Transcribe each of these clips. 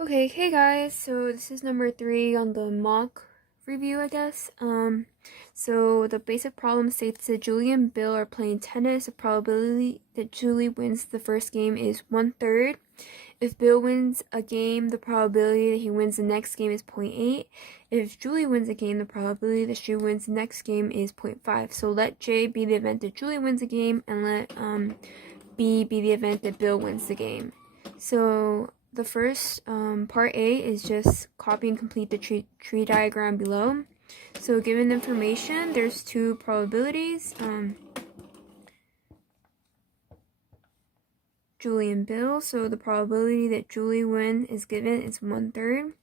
Okay, hey guys, so this is number 3 on the mock review, I guess. So the basic problem states that Julie and Bill are playing tennis. The probability that Julie wins the first game is 1/3. If Bill wins a game, the probability that he wins the next game is 0.8. If Julie wins a game, the probability that she wins the next game is 0.5. So let J be the event that Julie wins a game, and let B be the event that Bill wins the game. So the first part A is just copy and complete the tree diagram below. So given information, there's two probabilities, Julie and Bill. So the probability that Julie wins is given is 1/3.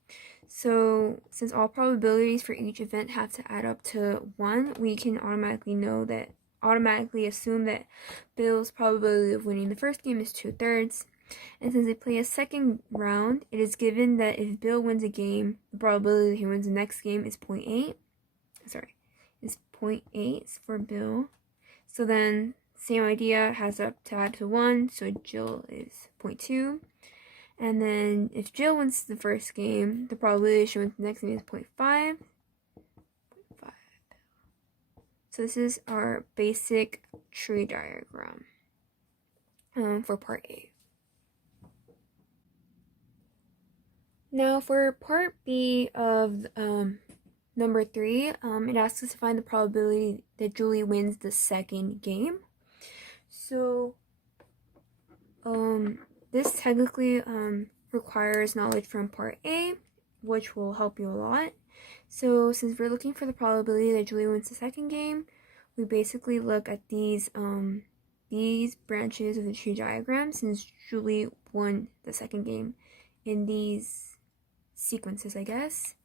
So since all probabilities for each event have to add up to 1, we can automatically assume that Bill's probability of winning the first game is 2/3. And since they play a second round, it is given that if Bill wins a game, the probability that he wins the next game is 0.8. Is 0.8 for Bill. So then, same idea, has up to add to 1, so Jill is 0.2. And then if Jill wins the first game, the probability she wins the next game is 0.5. So this is our basic tree diagram for part A. Now for part B of number 3, it asks us to find the probability that Julie wins the second game. So this technically requires knowledge from part A, which will help you a lot. So since we're looking for the probability that Julie wins the second game, we basically look at these branches of the tree diagram, since Julie won the second game in these sequences, I guess.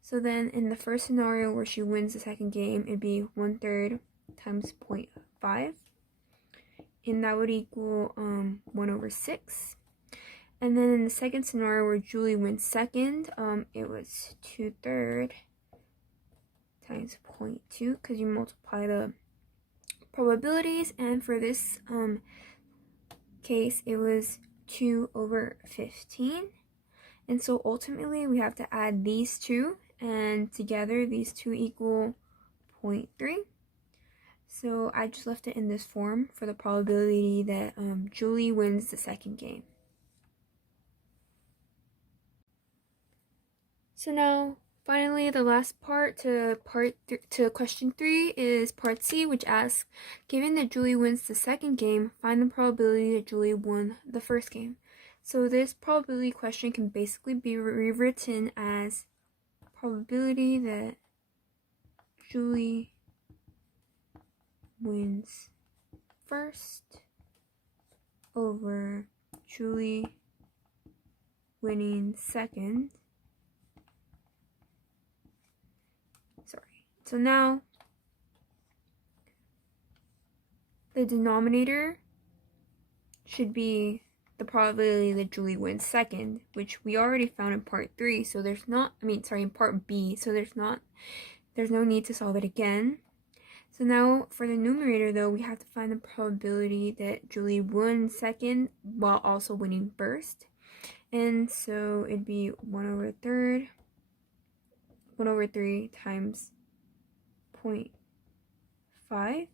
So then in the first scenario where she wins the second game, it'd be 1/3 times 0.5, and that would equal 1/6. And then in the second scenario where Julie wins second, it was 2/3 times 0.2, because you multiply the probabilities, and for this case it was 2/15. And so ultimately we have to add these two, and together these two equal 0.3. So I just left it in this form for the probability that Julie wins the second game. So now finally the last part to question 3 is part C, which asks, given that Julie wins the second game, find the probability that Julie won the first game. So this probability question can basically be rewritten as probability that Julie wins first over Julie winning second. So now the denominator should be the probability that Julie wins second, which we already found in part 3, so there's not, in part B, so there's no need to solve it again. So now for the numerator though, we have to find the probability that Julie won second while also winning first. And so it'd be 1/3 times 0.5,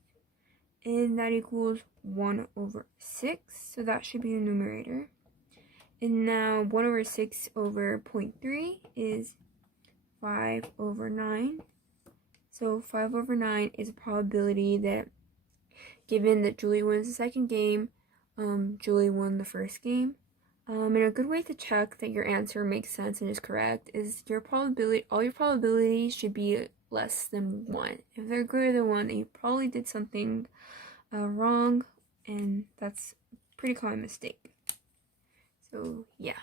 and that equals 1/6, so that should be the numerator. And now 1/6 over 0.3 is 5/9. So 5/9 is a probability that, given that Julie wins the second game, Julie won the first game. And a good way to check that your answer makes sense and is correct is all your probabilities should be less than 1. If they're greater than 1, then you probably did something wrong, and that's a pretty common mistake. So yeah.